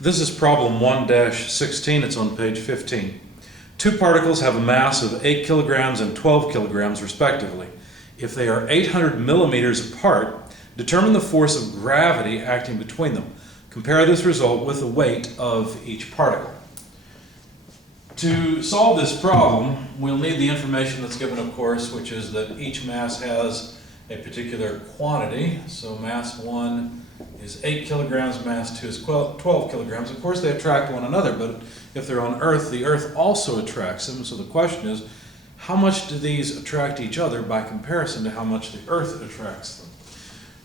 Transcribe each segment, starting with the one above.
This is problem 1-16, it's on page 15. Two particles have a mass of 8 kilograms and 12 kilograms respectively. If they are 800 millimeters apart, determine the force of gravity acting between them. Compare this result with the weight of each particle. To solve this problem, we'll need the information that's given, of course, which is that each mass has a particular quantity. So mass 1 is 8 kilograms, mass 2 is 12 kilograms. Of course, they attract one another, but if they're on Earth, the Earth also attracts them. So the question is, how much do these attract each other by comparison to how much the Earth attracts them?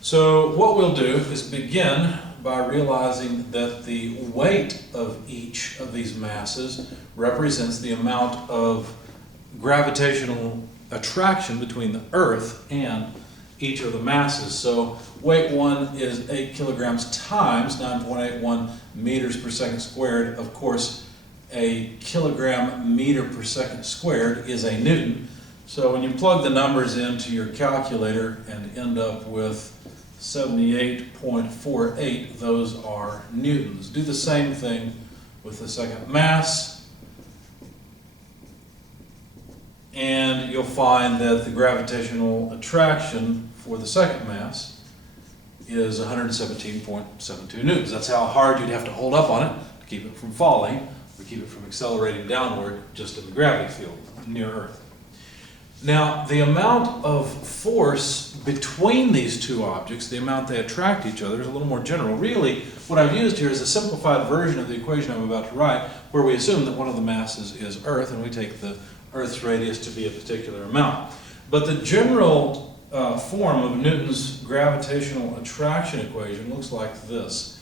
So what we'll do is begin by realizing that the weight of each of these masses represents the amount of gravitational attraction between the Earth and each of the masses. So weight 1 is 8 kilograms times 9.81 meters per second squared. Of course, a kilogram meter per second squared is a newton. So when you plug the numbers into your calculator and end up with 78.48, those are newtons. Do the same thing with the second mass, and you'll find that the gravitational attraction for the second mass is 117.72 newtons. That's how hard you'd have to hold up on it to keep it from falling, or keep it from accelerating downward just in the gravity field near Earth. Now, the amount of force between these two objects, the amount they attract each other, is a little more general. Really, what I've used here is a simplified version of the equation I'm about to write, where we assume that one of the masses is Earth, and we take the Earth's radius to be a particular amount. But the general form of Newton's gravitational attraction equation looks like this.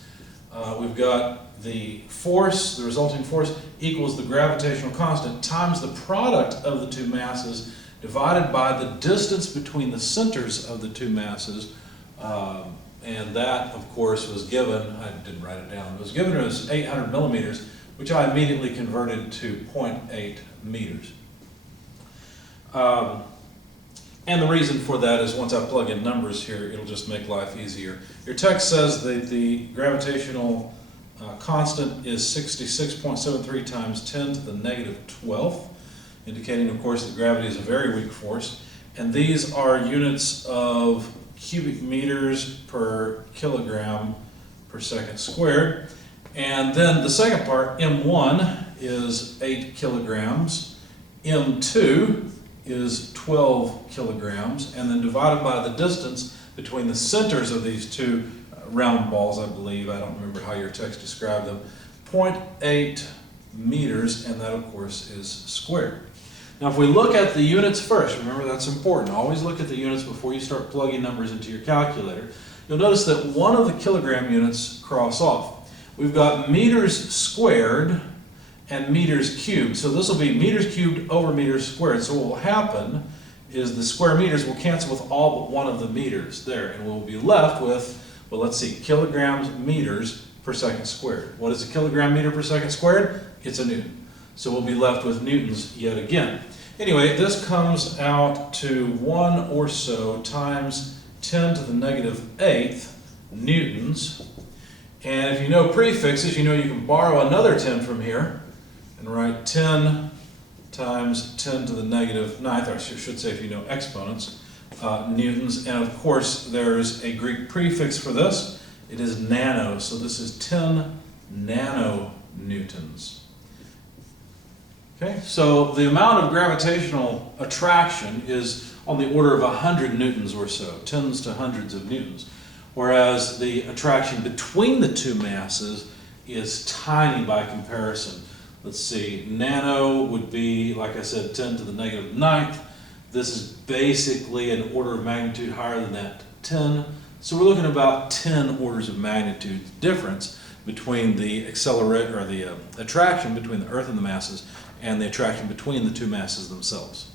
We've got the force, the resulting force, equals the gravitational constant times the product of the two masses divided by the distance between the centers of the two masses. And that, of course, was given, I didn't write it down, it was given as 800 millimeters, which I immediately converted to 0.8 meters. And the reason for that is once I plug in numbers here, it'll just make life easier. Your text says that the gravitational constant is 66.73 times 10 to the negative 12th, indicating, of course, that gravity is a very weak force. And these are units of cubic meters per kilogram per second squared. And then the second part, M1, is 8 kilograms. M2 is 12 kilograms. And then divided by the distance between the centers of these two round balls, I believe, I don't remember how your text described them, 0.8 meters, and that, of course, is squared. Now, if we look at the units first, remember that's important. Always look at the units before you start plugging numbers into your calculator. You'll notice that one of the kilogram units cross off. We've got meters squared and meters cubed. So this will be meters cubed over meters squared. So what will happen is the square meters will cancel with all but one of the meters there. And we'll be left with, well, let's see, kilograms meters per second squared. What is a kilogram meter per second squared? It's a newton. So we'll be left with newtons yet again. Anyway, this comes out to 1 or so times 10 to the negative 8th newtons. And if you know prefixes, you know you can borrow another 10 from here and write 10 times 10 to the negative 9th, or I should say if you know exponents, newtons. And of course, there's a Greek prefix for this. It is nano, so this is 10 nanonewtons. Okay, so the amount of gravitational attraction is on the order of 100 newtons or so, tens to hundreds of newtons, whereas the attraction between the two masses is tiny by comparison. Let's see, nano would be, like I said, 10 to the negative 9th. This is basically an order of magnitude higher than that, 10. So we're looking at about 10 orders of magnitude difference between the attraction between the Earth and the masses and the attraction between the two masses themselves.